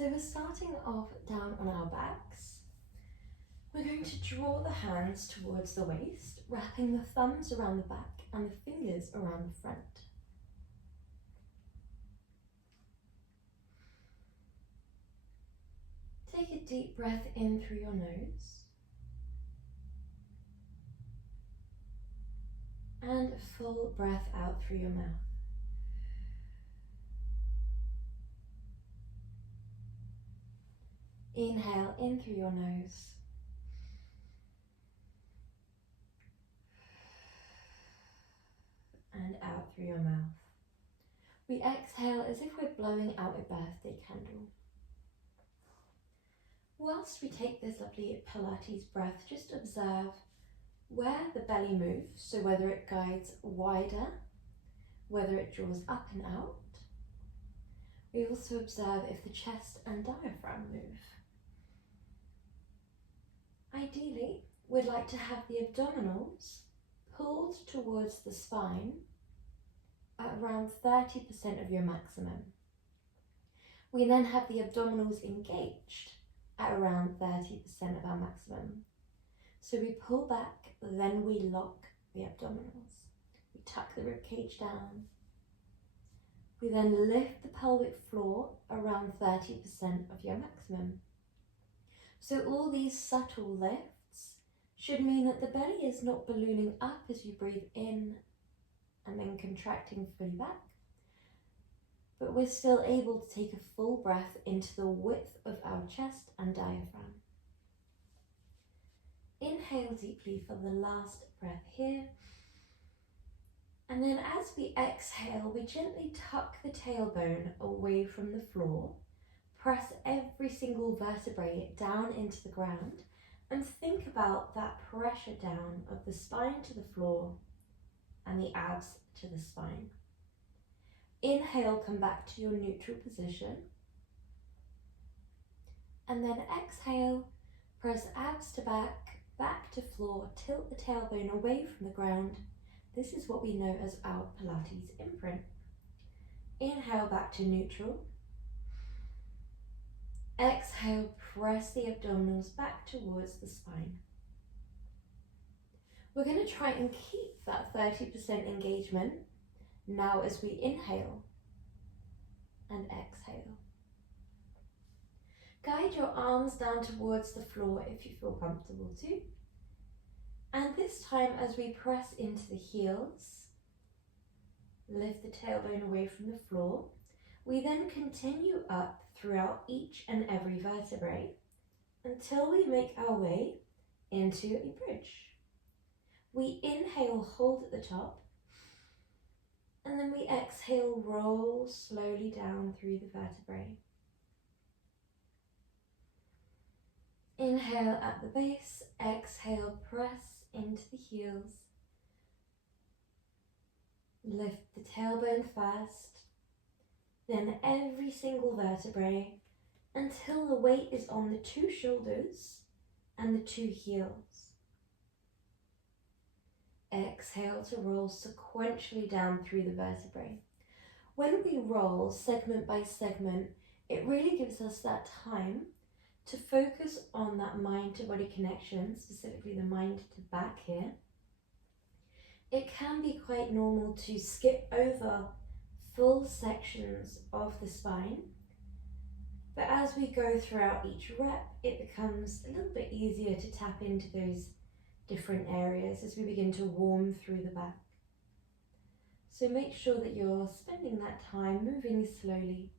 So we're starting off down on our backs. We're going to draw the hands towards the waist, wrapping the thumbs around the back and the fingers around the front. Take a deep breath in through your nose and a full breath out through your mouth. Inhale in through your nose and out through your mouth. We exhale as if we're blowing out a birthday candle. Whilst we take this lovely Pilates breath, just observe where the belly moves, so whether it guides wider, whether it draws up and out. We also observe if the chest and diaphragm move. Ideally, we'd like to have the abdominals pulled towards the spine at around 30% of your maximum. We then have the abdominals engaged at around 30% of our maximum. So we pull back, then we lock the abdominals. We tuck the ribcage down. We then lift the pelvic floor around 30% of your maximum. So all these subtle lifts should mean that the belly is not ballooning up as you breathe in and then contracting fully back, but we're still able to take a full breath into the width of our chest and diaphragm. Inhale deeply for the last breath here. And then as we exhale, we gently tuck the tailbone away from the floor, press every single vertebrae down into the ground, and think about that pressure down of the spine to the floor and the abs to the spine. Inhale, come back to your neutral position. And then exhale, press abs to back, back to floor, tilt the tailbone away from the ground. This is what we know as our Pilates imprint. Inhale, back to neutral. Exhale, press the abdominals back towards the spine. We're going to try and keep that 30% engagement now as we inhale and exhale. Guide your arms down towards the floor if you feel comfortable to. And this time, as we press into the heels, lift the tailbone away from the floor. We then continue up throughout each and every vertebrae until we make our way into a bridge. We inhale, hold at the top, and then we exhale, roll slowly down through the vertebrae. Inhale at the base, exhale, press into the heels. Lift the tailbone first, then every single vertebrae until the weight is on the two shoulders and the two heels. Exhale to roll sequentially down through the vertebrae. When we roll segment by segment, it really gives us that time to focus on that mind to body connection, specifically the mind to back here. It can be quite normal to skip over full sections of the spine, but as we go throughout each rep, it becomes a little bit easier to tap into those different areas as we begin to warm through the back. So make sure that you're spending that time moving slowly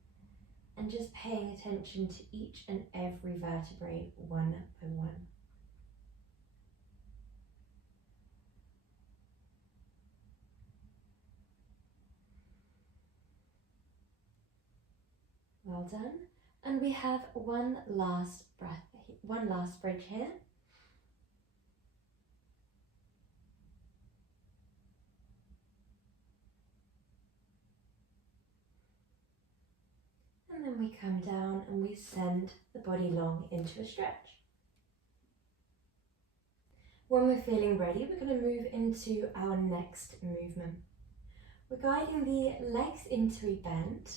and just paying attention to each and every vertebrae one by one. Well done. And we have one last breath, one last bridge here. And then we come down and we send the body long into a stretch. When we're feeling ready, we're going to move into our next movement. We're guiding the legs into a bend.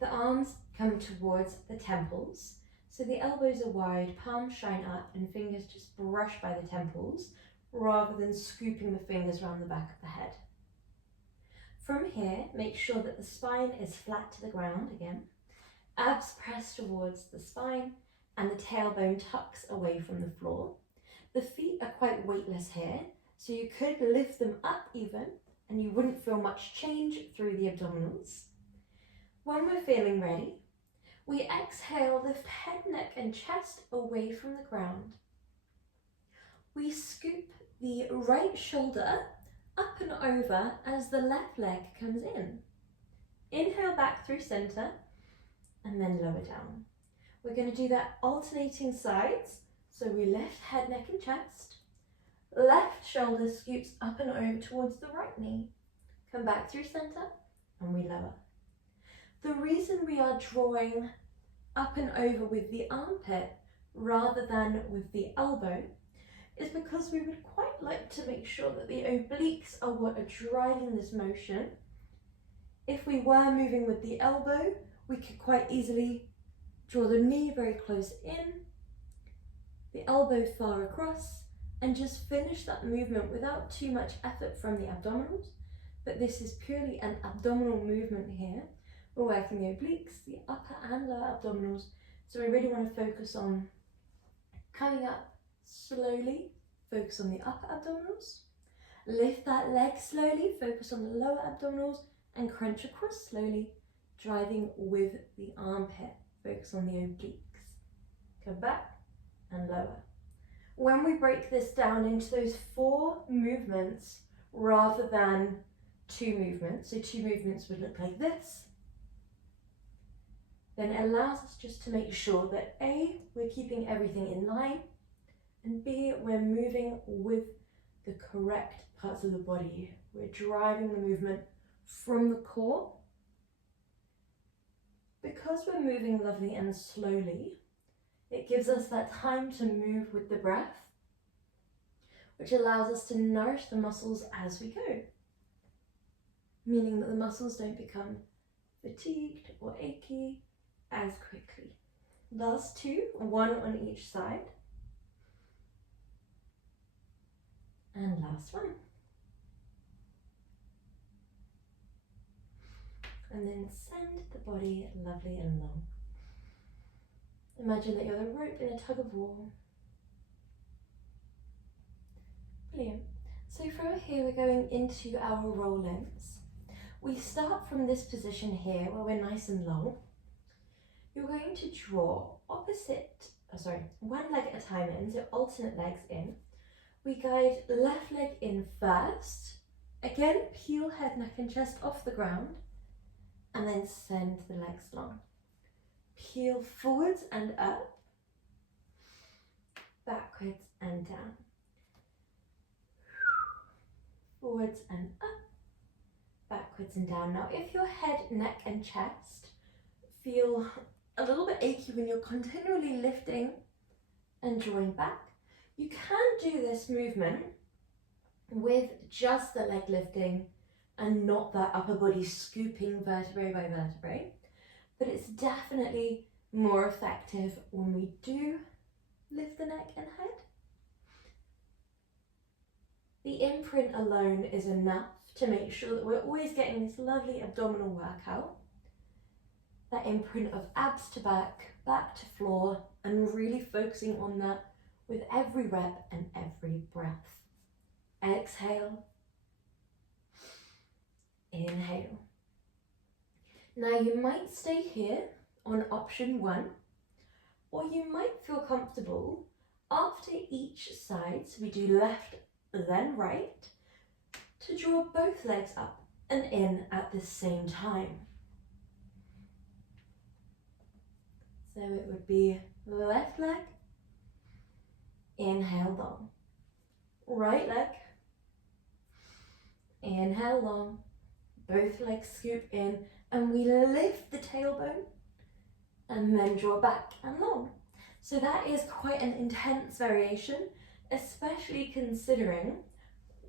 The arms come towards the temples. So the elbows are wide, palms shine up, and fingers just brush by the temples, rather than scooping the fingers around the back of the head. From here, make sure that the spine is flat to the ground again, abs press towards the spine, and the tailbone tucks away from the floor. The feet are quite weightless here, so you could lift them up even, and you wouldn't feel much change through the abdominals. When we're feeling ready, we exhale, lift head, neck, and chest away from the ground. We scoop the right shoulder up and over as the left leg comes in. Inhale back through center, and then lower down. We're going to do that alternating sides. So we lift head, neck, and chest. Left shoulder scoops up and over towards the right knee. Come back through center, and we lower. The reason we are drawing up and over with the armpit rather than with the elbow is because we would quite like to make sure that the obliques are what are driving this motion. If we were moving with the elbow, we could quite easily draw the knee very close in, the elbow far across, and just finish that movement without too much effort from the abdominals. But this is purely an abdominal movement here. We're working the obliques, the upper and lower abdominals, so we really want to focus on coming up slowly, focus on the upper abdominals, lift that leg slowly, focus on the lower abdominals, and crunch across slowly, driving with the armpit, focus on the obliques. Come back and lower. When we break this down into those 4 movements rather than 2 movements, so 2 movements would look like this, then it allows us just to make sure that A, we're keeping everything in line, and B, we're moving with the correct parts of the body. We're driving the movement from the core. Because we're moving lovely and slowly, it gives us that time to move with the breath, which allows us to nourish the muscles as we go, meaning that the muscles don't become fatigued or achy as quickly. Last 2, 1 on each side. And last one. And then send the body lovely and long. Imagine that you're the rope in a tug of war. Brilliant. So from here we're going into our roll-ins. We start from this position here where we're nice and long. You're going to draw one leg at a time in, so alternate legs in. We guide left leg in first. Again, peel head, neck, and chest off the ground, and then send the legs long. Peel forwards and up, backwards and down. Forwards and up, backwards and down. Now, if your head, neck, and chest feel a little bit achy when you're continually lifting and drawing back, you can do this movement with just the leg lifting and not that upper body scooping vertebrae by vertebrae, but it's definitely more effective when we do lift the neck and head. The imprint alone is enough to make sure that we're always getting this lovely abdominal workout. That imprint of abs to back, back to floor, and really focusing on that with every rep and every breath. Exhale. Inhale. Now you might stay here on option 1, or you might feel comfortable after each side, so we do left then right, to draw both legs up and in at the same time. So it would be left leg, inhale long, right leg, inhale long, both legs scoop in, and we lift the tailbone and then draw back and long. So that is quite an intense variation, especially considering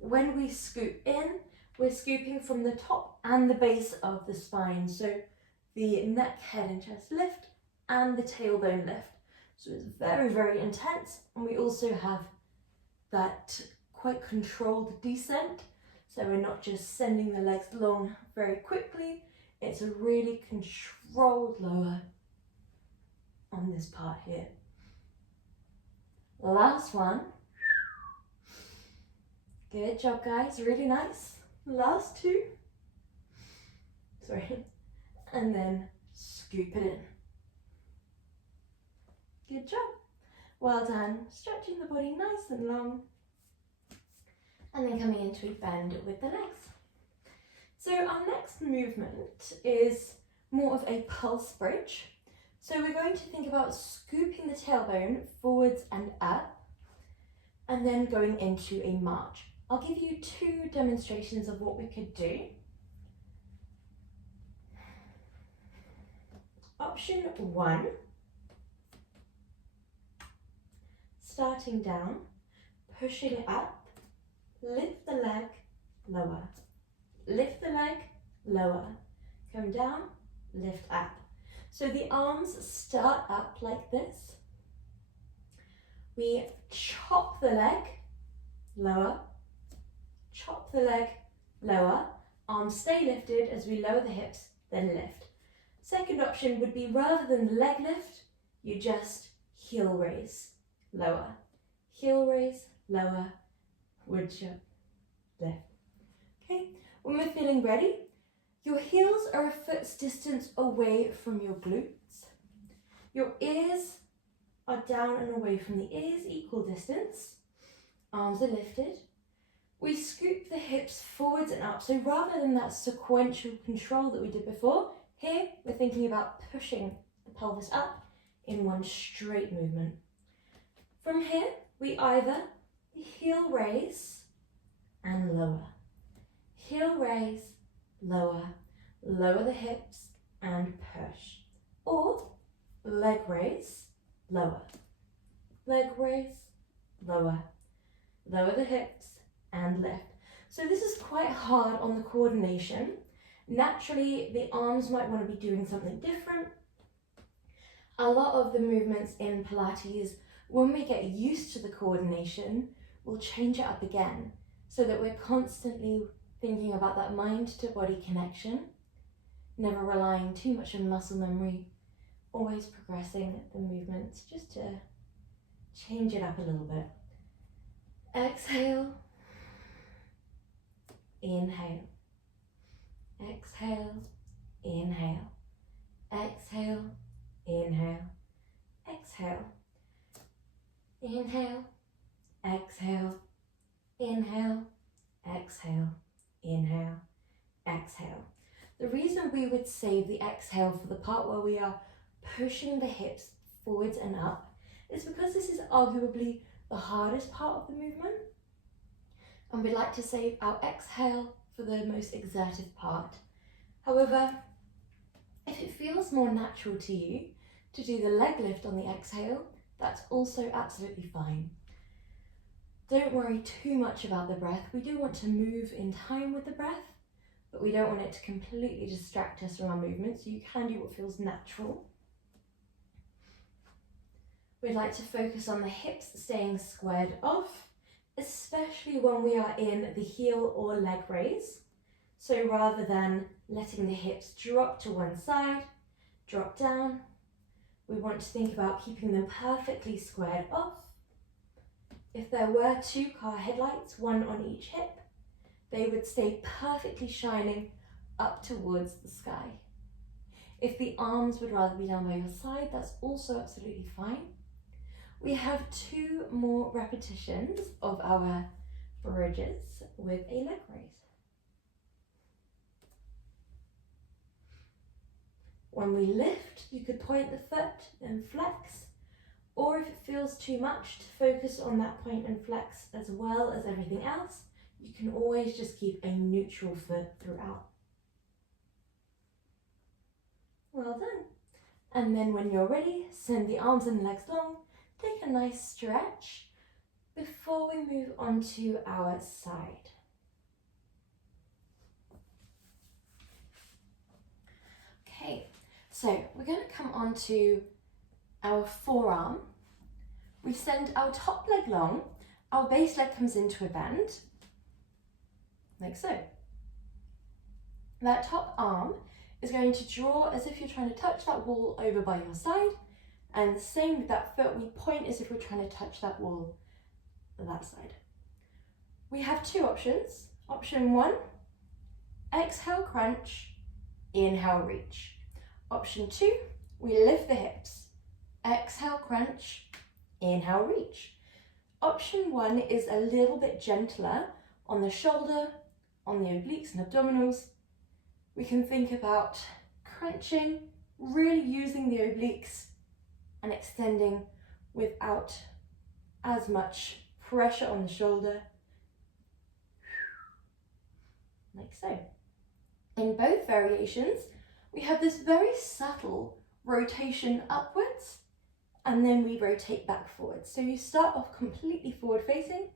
when we scoop in, we're scooping from the top and the base of the spine. So the neck, head and chest lift and the tailbone lift. So it's very, very intense. And we also have that quite controlled descent. So we're not just sending the legs long very quickly. It's a really controlled lower on this part here. Last one. Good job, guys, really nice. Last two. Sorry. And then scoop it in. Good job. Well done. Stretching the body nice and long. And then coming into a bend with the legs. So our next movement is more of a pulse bridge. So we're going to think about scooping the tailbone forwards and up, and then going into a march. I'll give you two demonstrations of what we could do. Option one, starting down, pushing up, lift the leg, lower. Lift the leg, lower. Come down, lift up. So the arms start up like this. We chop the leg, lower. Chop the leg, lower. Arms stay lifted as we lower the hips, then lift. Second option would be, rather than leg lift, you just heel raise, lower. Heel raise, lower, wood chop, lift. Okay, when we're feeling ready, your heels are a foot's distance away from your glutes. Your ears are down and away from the ears, equal distance. Arms are lifted. We scoop the hips forwards and up. So rather than that sequential control that we did before, here we're thinking about pushing the pelvis up in one straight movement. From here, we either heel raise and lower. Heel raise, lower. Lower the hips and push. Or leg raise, lower. Leg raise, lower. Lower the hips and lift. So this is quite hard on the coordination. Naturally, the arms might want to be doing something different. A lot of the movements in Pilates, when we get used to the coordination, we'll change it up again so that we're constantly thinking about that mind to body connection, never relying too much on muscle memory, always progressing the movements just to change it up a little bit. Exhale, inhale, exhale, inhale, exhale, inhale, exhale, inhale, exhale, inhale, exhale, inhale, exhale. The reason we would save the exhale for the part where we are pushing the hips forwards and up is because this is arguably the hardest part of the movement, and we'd like to save our exhale for the most exertive part. However, if it feels more natural to you to do the leg lift on the exhale, that's also absolutely fine. Don't worry too much about the breath. We do want to move in time with the breath, but we don't want it to completely distract us from our movement, so you can do what feels natural. We'd like to focus on the hips staying squared off, especially when we are in the heel or leg raise. So rather than letting the hips drop to one side, drop down, we want to think about keeping them perfectly squared off. If there were two car headlights, one on each hip, they would stay perfectly shining up towards the sky. If the arms would rather be down by your side, that's also absolutely fine. We have two more repetitions of our bridges with a leg raise. When we lift, you could point the foot and flex, or if it feels too much to focus on that point and flex as well as everything else, you can always just keep a neutral foot throughout. Well done. And then when you're ready, send the arms and legs long, take a nice stretch before we move on to our side. Okay, So we're going to come on to our forearm. We send our top leg long, our base leg comes into a bend, like so. That top arm is going to draw as if you're trying to touch that wall over by your side, and the same with that foot, we point as if we're trying to touch that wall that side. We have two options. Option 1, exhale, crunch, inhale, reach. Option 2, we lift the hips, exhale, crunch, inhale, reach. Option 1 is a little bit gentler on the shoulder, on the obliques and abdominals. We can think about crunching, really using the obliques and extending without as much pressure on the shoulder, like so. In both variations, we have this very subtle rotation upwards, and then we rotate back forwards. So you start off completely forward facing.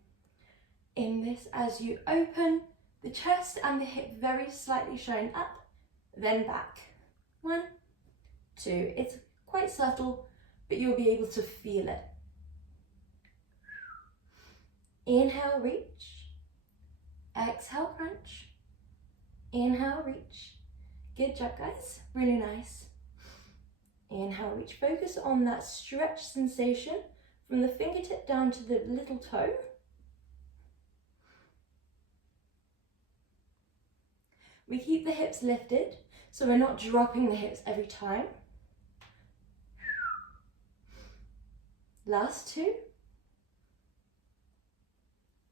In this, as you open, the chest and the hip very slightly showing up, then back. 1, 2, it's quite subtle, but you'll be able to feel it. Inhale, reach. Exhale, crunch. Inhale, reach. Good job, guys. Really nice. Inhale, reach. Focus on that stretch sensation from the fingertip down to the little toe. We keep the hips lifted, so we're not dropping the hips every time. Last 2.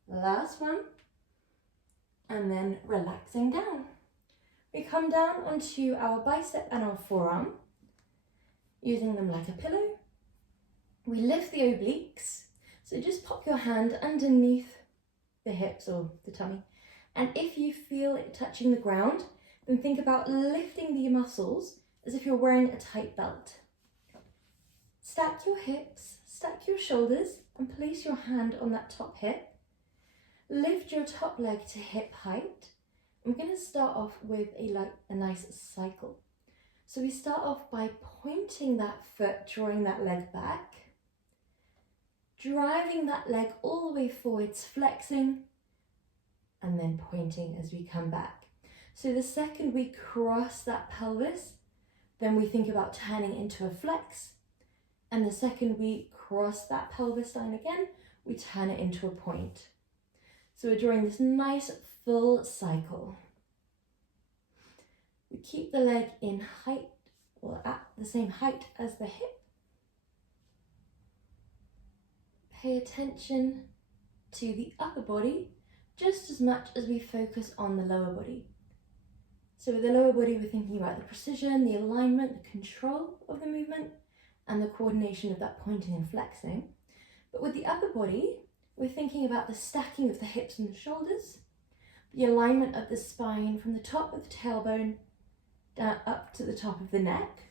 Last 1. And then relaxing down. We come down onto our bicep and our forearm, using them like a pillow. We lift the obliques, so just pop your hand underneath the hips or the tummy, and if you feel it touching the ground, then think about lifting the muscles as if you're wearing a tight belt. Stack your hips, stack your shoulders, and place your hand on that top hip. Lift your top leg to hip height. I'm going to start off with a nice cycle. So we start off by pointing that foot, drawing that leg back, driving that leg all the way forwards, flexing, and then pointing as we come back. So the second we cross that pelvis, then we think about turning into a flex. And the second we cross that pelvis line again, we turn it into a point. So we're drawing this nice full cycle. We keep the leg in height, or at the same height as the hip. Pay attention to the upper body just as much as we focus on the lower body. So with the lower body, we're thinking about the precision, the alignment, the control of the movement, and the coordination of that pointing and flexing. But with the upper body, we're thinking about the stacking of the hips and the shoulders, the alignment of the spine from the top of the tailbone down up to the top of the neck,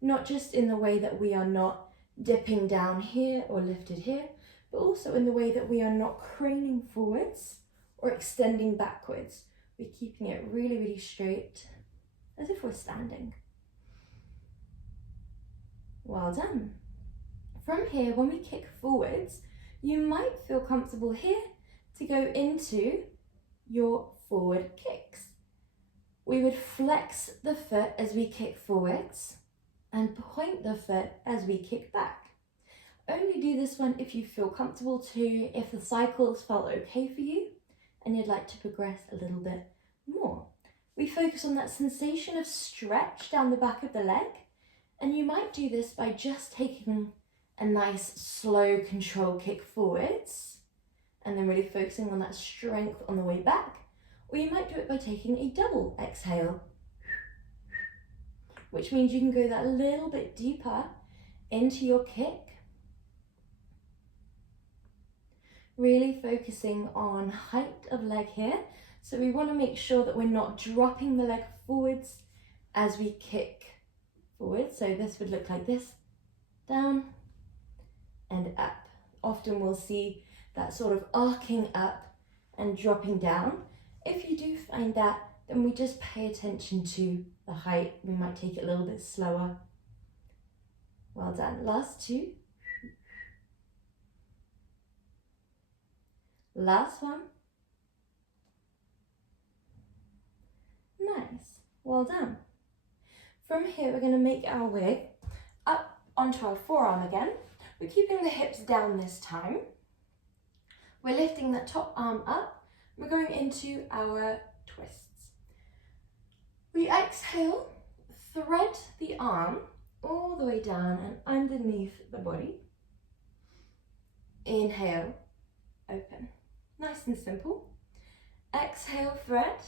not just in the way that we are not dipping down here or lifted here, but also in the way that we are not craning forwards or extending backwards. We're keeping it really, really straight, as if we're standing. Well done. From here, when we kick forwards, you might feel comfortable here to go into your forward kicks. We would flex the foot as we kick forwards and point the foot as we kick back. Only do this one if you feel comfortable to, if the cycles felt okay for you and you'd like to progress a little bit more. We focus on that sensation of stretch down the back of the leg, and you might do this by just taking a nice slow control kick forwards and then really focusing on that strength on the way back, or you might do it by taking a double exhale, which means you can go that little bit deeper into your kick, really focusing on height of leg here. So we want to make sure that we're not dropping the leg forwards as we kick forward. So this would look like this, down and up. Often we'll see that sort of arcing up and dropping down. If you do find that, then we just pay attention to the height. We might take it a little bit slower. Well done. Last two. Last one. Nice. Well done. From here, we're going to make our way up onto our forearm again. We're keeping the hips down this time. We're lifting the top arm up. We're going into our twists. We exhale, thread the arm all the way down and underneath the body. Inhale, open. Nice and simple. Exhale, thread.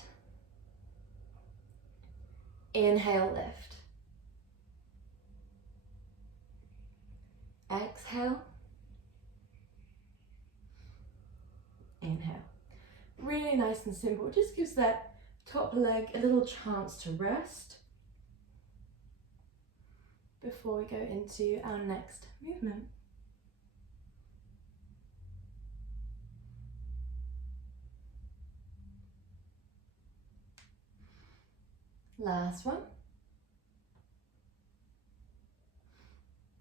Inhale, lift. Exhale. Inhale. Really nice and simple. It just gives that top leg a little chance to rest before we go into our next movement. Last one.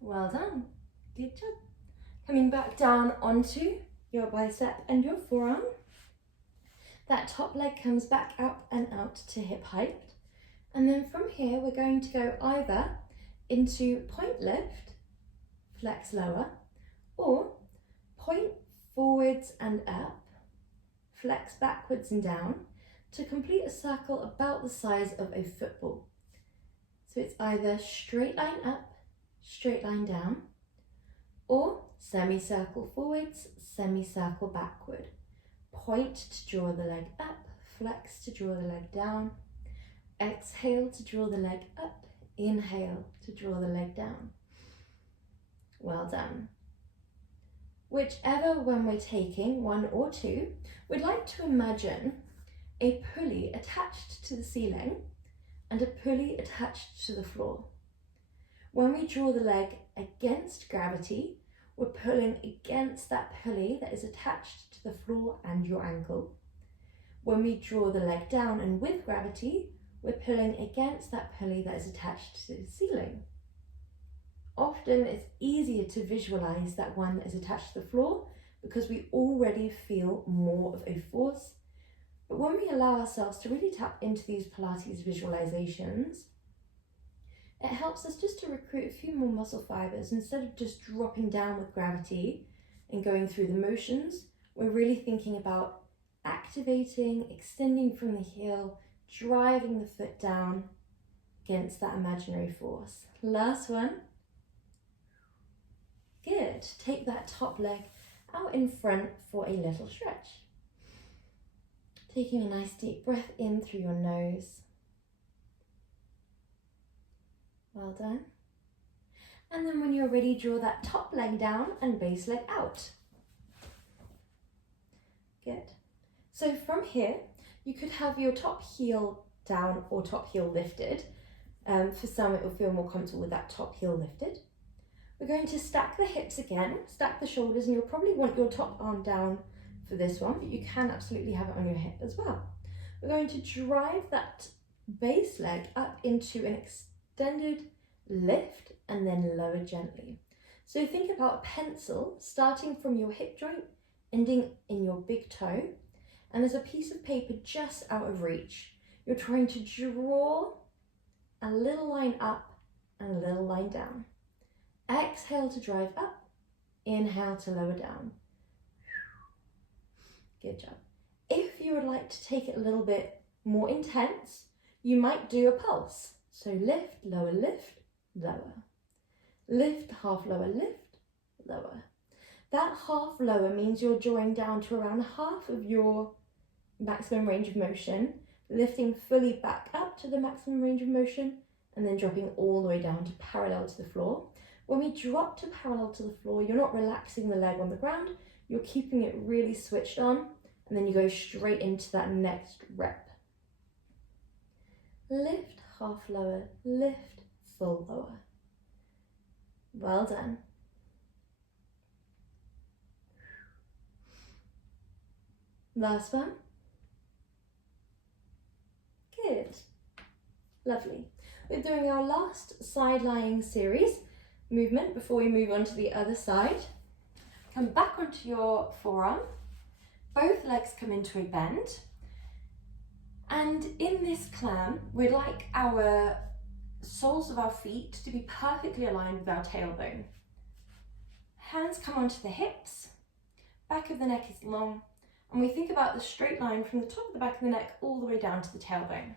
Well done. Good job. Coming back down onto your bicep and your forearm. That top leg comes back up and out to hip height. And then from here, we're going to go either into point lift, flex lower, or point forwards and up, flex backwards and down, to complete a circle about the size of a football. So it's either straight line up, straight line down, or semicircle forwards, semicircle backward. Point to draw the leg up, flex to draw the leg down, exhale to draw the leg up, inhale to draw the leg down. Well done. Whichever one we're taking, one or two, we'd like to imagine a pulley attached to the ceiling and a pulley attached to the floor. When we draw the leg against gravity, we're pulling against that pulley that is attached to the floor and your ankle. When we draw the leg down and with gravity, we're pulling against that pulley that is attached to the ceiling. Often it's easier to visualize that one that is attached to the floor because we already feel more of a force. But when we allow ourselves to really tap into these Pilates visualizations, it helps us just to recruit a few more muscle fibers. Instead of just dropping down with gravity and going through the motions, we're really thinking about activating, extending from the heel, driving the foot down against that imaginary force. Last one. Good. Take that top leg out in front for a little stretch. Taking a nice deep breath in through your nose. Well done. And then when you're ready, draw that top leg down and base leg out. Good. So from here, you could have your top heel down or top heel lifted. For some, it will feel more comfortable with that top heel lifted. We're going to stack the hips again, stack the shoulders, and you'll probably want your top arm down for this one, but you can absolutely have it on your hip as well. We're going to drive that base leg up into an extended lift and then lower gently. So think about a pencil starting from your hip joint, ending in your big toe, and there's a piece of paper just out of reach. You're trying to draw a little line up and a little line down. Exhale to drive up, inhale to lower down. Good job. If you would like to take it a little bit more intense, you might do a pulse. So lift, lower, lower. Lift, half lower, lift, lower. That half lower means you're drawing down to around half of your maximum range of motion, lifting fully back up to the maximum range of motion, and then dropping all the way down to parallel to the floor. When we drop to parallel to the floor, you're not relaxing the leg on the ground, you're keeping it really switched on, and then you go straight into that next rep. Lift, half lower, lift, full lower. Well done. Last one. Good. Lovely. We're doing our last side lying series movement before we move on to the other side. Come back onto your forearm. Both legs come into a bend. And in this clam, we'd like our soles of our feet to be perfectly aligned with our tailbone. Hands come onto the hips, back of the neck is long, and we think about the straight line from the top of the back of the neck all the way down to the tailbone.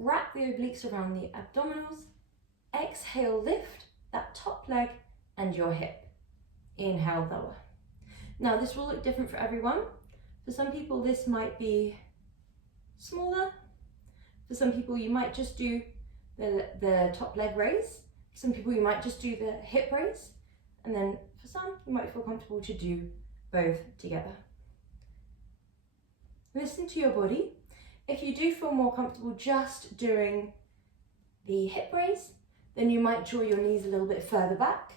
Wrap the obliques around the abdominals. Exhale, lift that top leg and your hip. Inhale, lower. Now this will look different for everyone. For some people this might be smaller. For some people you might just do the top leg raise. For some people you might just do the hip raise. And then for some you might feel comfortable to do both together. Listen to your body. If you do feel more comfortable just doing the hip raise, then you might draw your knees a little bit further back.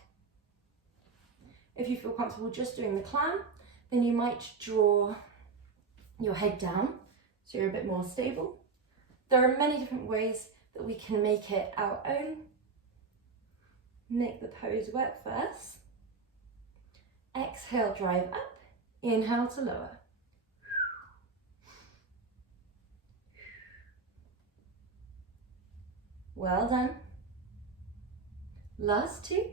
If you feel comfortable just doing the clam, then you might draw your head down so you're a bit more stable. There are many different ways that we can make it our own. Make the pose work first. Exhale, drive up. Inhale to lower. Well done. Last two.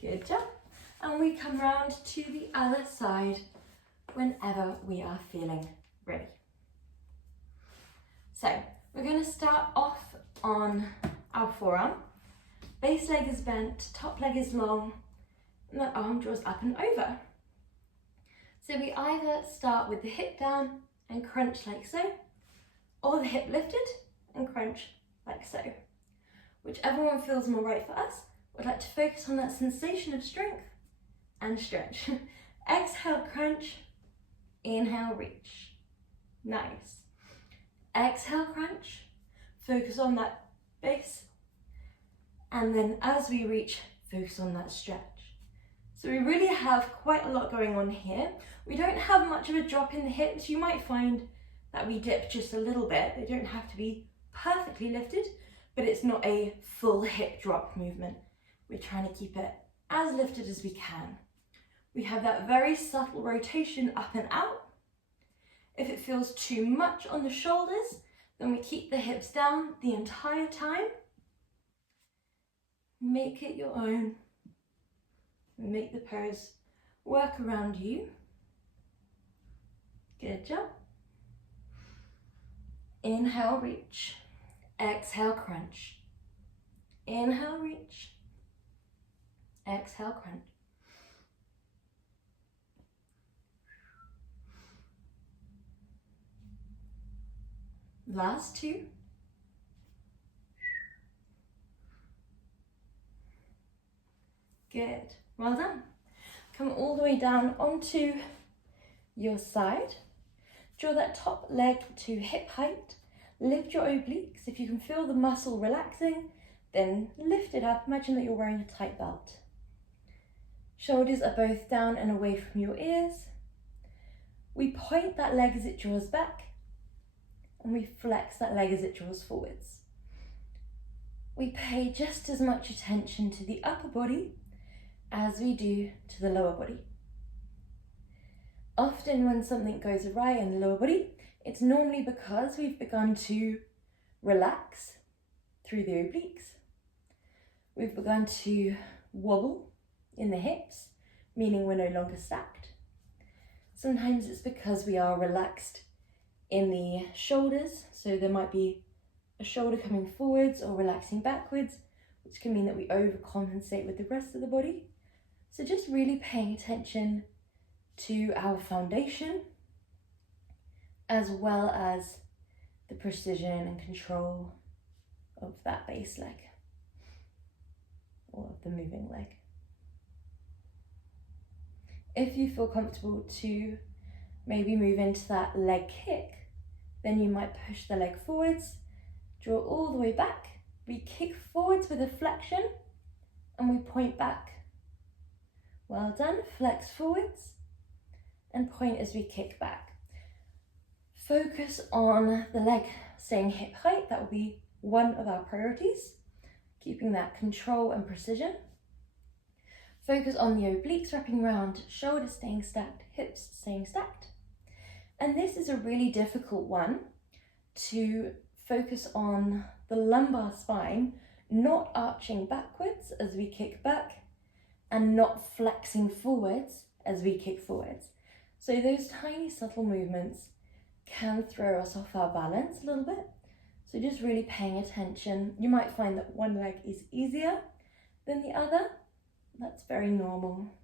Good job. And we come round to the other side whenever we are feeling ready. So we're going to start off on our forearm. Base leg is bent, top leg is long, and that arm draws up and over. So we either start with the hip down and crunch like so, or the hip lifted and crunch like so. Whichever one feels more right for us, we'd like to focus on that sensation of strength and stretch. Exhale, crunch. Inhale, reach. Nice. Exhale, crunch. Focus on that base. And then as we reach, focus on that stretch. So we really have quite a lot going on here. We don't have much of a drop in the hips. You might find that we dip just a little bit. They don't have to be perfectly lifted, but it's not a full hip drop movement. We're trying to keep it as lifted as we can. We have that very subtle rotation up and out. If it feels too much on the shoulders, then we keep the hips down the entire time. Make it your own. Make the pose work around you. Good job. Inhale, reach. Exhale, crunch. Inhale, reach. Exhale, crunch. Last two. Good. Well done. Come all the way down onto your side. Draw that top leg to hip height. Lift your obliques. If you can feel the muscle relaxing, then lift it up. Imagine that you're wearing a tight belt. Shoulders are both down and away from your ears. We point that leg as it draws back, and we flex that leg as it draws forwards. We pay just as much attention to the upper body as we do to the lower body. Often when something goes awry in the lower body, it's normally because we've begun to relax through the obliques. We've begun to wobble in the hips, meaning we're no longer stacked. Sometimes it's because we are relaxed in the shoulders, so there might be a shoulder coming forwards or relaxing backwards, which can mean that we overcompensate with the rest of the body. So just really paying attention to our foundation, as well as the precision and control of that base leg, or of the moving leg. If you feel comfortable to maybe move into that leg kick, then you might push the leg forwards, draw all the way back, we kick forwards with a flexion, and we point back. Well done, flex forwards, and point as we kick back. Focus on the leg staying hip height. That will be one of our priorities, keeping that control and precision. Focus on the obliques wrapping around, shoulders staying stacked, hips staying stacked. And this is a really difficult one to focus on the lumbar spine, not arching backwards as we kick back and not flexing forwards as we kick forwards. So those tiny subtle movements can throw us off our balance a little bit. So just really paying attention. You might find that one leg is easier than the other. That's very normal.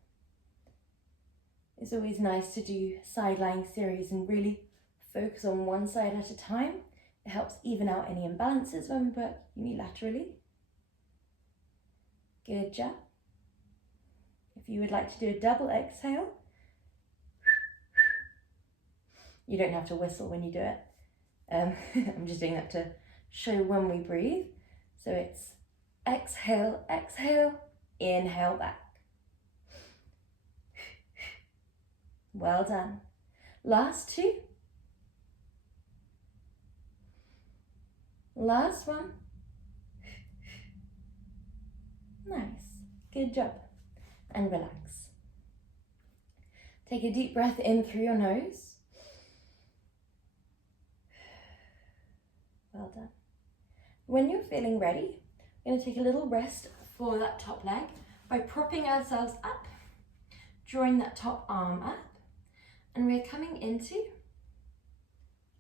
It's always nice to do side lying series and really focus on one side at a time. It helps even out any imbalances when we work unilaterally. Good job. If you would like to do a double exhale, you don't have to whistle when you do it. I'm just doing that to show when we breathe. So it's exhale, exhale, inhale back. Well done. Last two. Last one. Nice. Good job. And relax. Take a deep breath in through your nose. Well done. When you're feeling ready, we're going to take a little rest for that top leg by propping ourselves up, drawing that top arm up, and we're coming into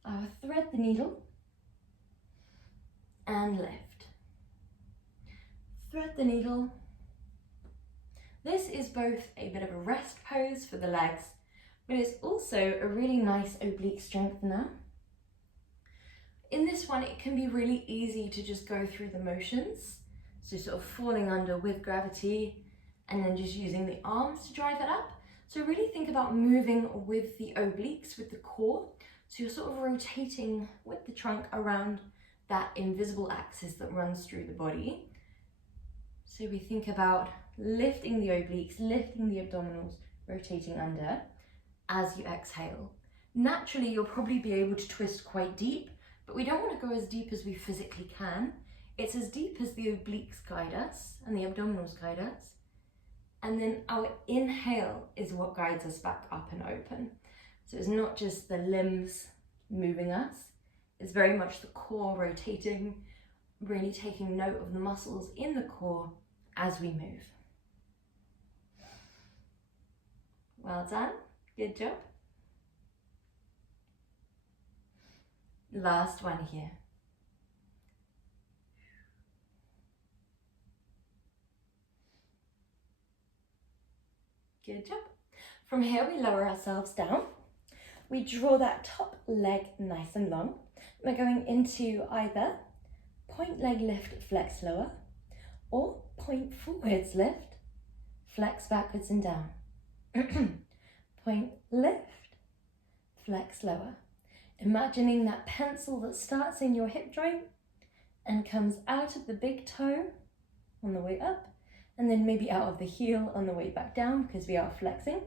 our thread the needle and lift. Thread the needle. This is both a bit of a rest pose for the legs, but it's also a really nice oblique strengthener. In this one, it can be really easy to just go through the motions. So sort of falling under with gravity and then just using the arms to drive it up. So really think about moving with the obliques, with the core. So you're sort of rotating with the trunk around that invisible axis that runs through the body. So we think about lifting the obliques, lifting the abdominals, rotating under as you exhale. Naturally, you'll probably be able to twist quite deep, but we don't want to go as deep as we physically can. It's as deep as the obliques guide us and the abdominals guide us. And then our inhale is what guides us back up and open. So it's not just the limbs moving us, it's very much the core rotating, really taking note of the muscles in the core as we move. Well done, good job. Last one here. Good job. From here, we lower ourselves down. We draw that top leg nice and long. We're going into either point leg lift, flex lower, or point forwards lift, flex backwards and down. Point lift, flex lower. Imagining that pencil that starts in your hip joint and comes out of the big toe on the way up, and then maybe out of the heel on the way back down because we are flexing.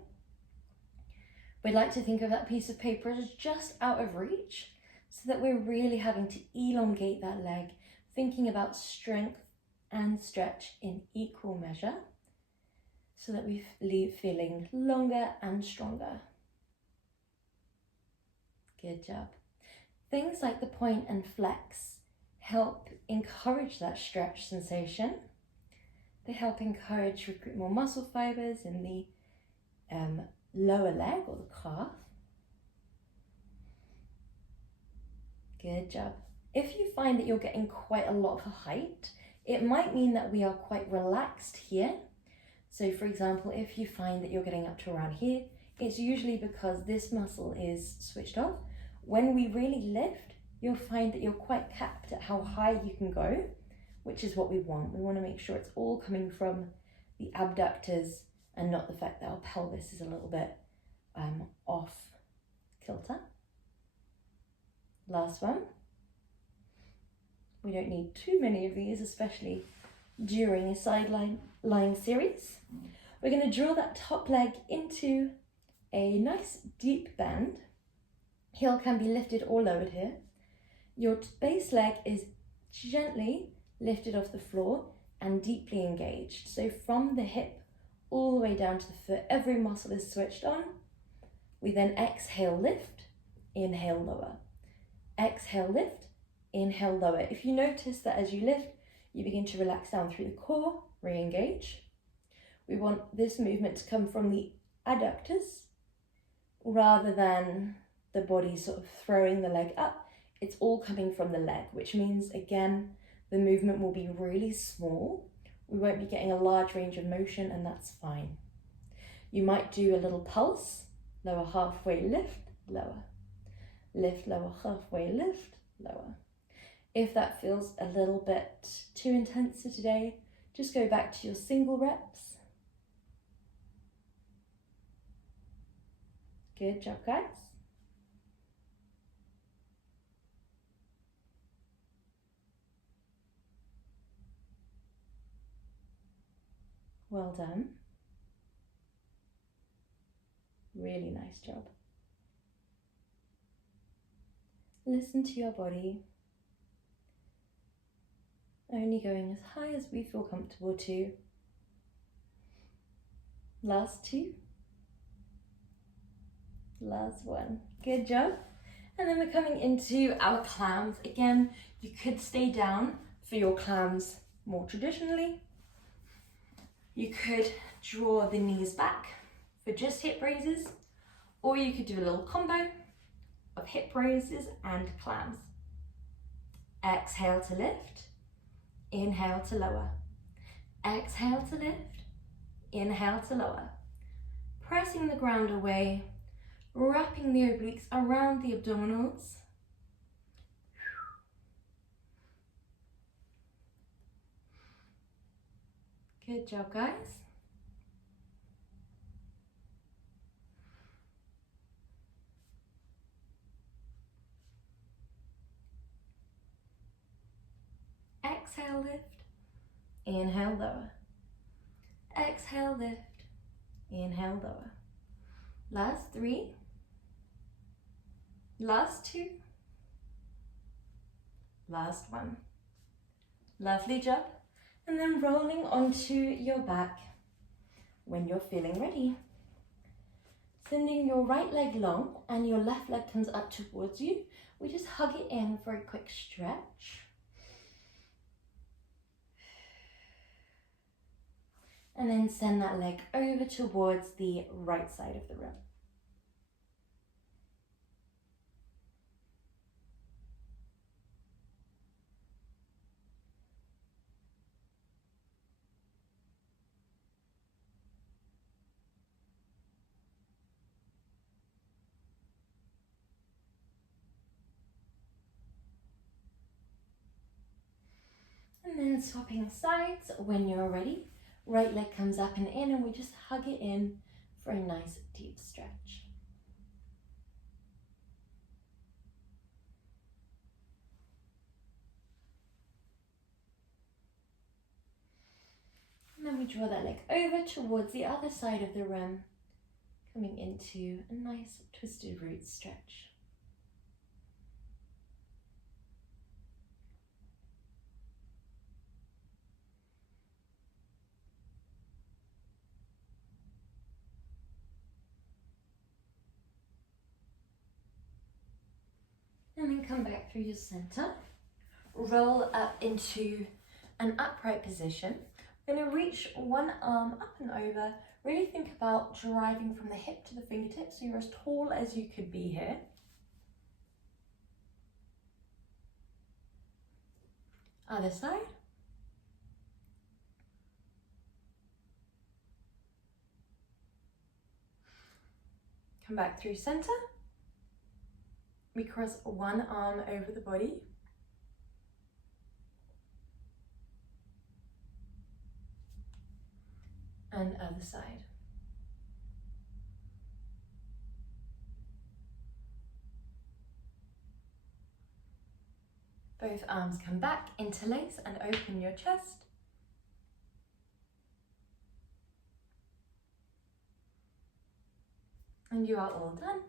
We'd like to think of that piece of paper as just out of reach so that we're really having to elongate that leg, thinking about strength and stretch in equal measure so that we leave feeling longer and stronger. Good job. Things like the point and flex help encourage that stretch sensation. They help encourage recruit more muscle fibers in the lower leg or the calf. Good job. If you find that you're getting quite a lot of height, it might mean that we are quite relaxed here. So for example, if you find that you're getting up to around here, it's usually because this muscle is switched off. When we really lift, you'll find that you're quite capped at how high you can go, which is what we want. We want to make sure it's all coming from the abductors and not the fact that our pelvis is a little bit off kilter. Last one. We don't need too many of these, especially during a sideline lying series. We're going to draw that top leg into a nice deep bend. Heel can be lifted or lowered here. Your base leg is gently lifted off the floor and deeply engaged. So from the hip all the way down to the foot, every muscle is switched on. We then exhale, lift, inhale, lower. Exhale, lift, inhale, lower. If you notice that as you lift, you begin to relax down through the core, re-engage. We want this movement to come from the adductors rather than the body sort of throwing the leg up. It's all coming from the leg, which means, again, the movement will be really small. We won't be getting a large range of motion, and that's fine. You might do a little pulse, lower halfway, lift, lower. Lift, lower halfway, lift, lower. If that feels a little bit too intense for today, just go back to your single reps. Good job, guys. Well done. Really nice job. Listen to your body. Only going as high as we feel comfortable to. Last two. Last one. Good job. And then we're coming into our clams. Again, you could stay down for your clams more traditionally. You could draw the knees back for just hip raises, or you could do a little combo of hip raises and clams. Exhale to lift, inhale to lower. Exhale to lift, inhale to lower. Pressing the ground away, wrapping the obliques around the abdominals. Good job, guys. Exhale, lift, inhale, lower. Exhale, lift, inhale, lower. Last three. Last two. Last one. Lovely job. And then rolling onto your back when you're feeling ready. Sending your right leg long and your left leg comes up towards you. We just hug it in for a quick stretch. And then send that leg over towards the right side of the room. And then swapping sides when you're ready. Right leg comes up and in, and we just hug it in for a nice deep stretch. And then we draw that leg over towards the other side of the room, coming into a nice twisted root stretch. And then come back through your center. Roll up into an upright position. We're going to reach one arm up and over. Really think about driving from the hip to the fingertips so you're as tall as you could be here. Other side. Come back through center. We cross one arm over the body. And other side. Both arms come back, interlace and open your chest. And you are all done.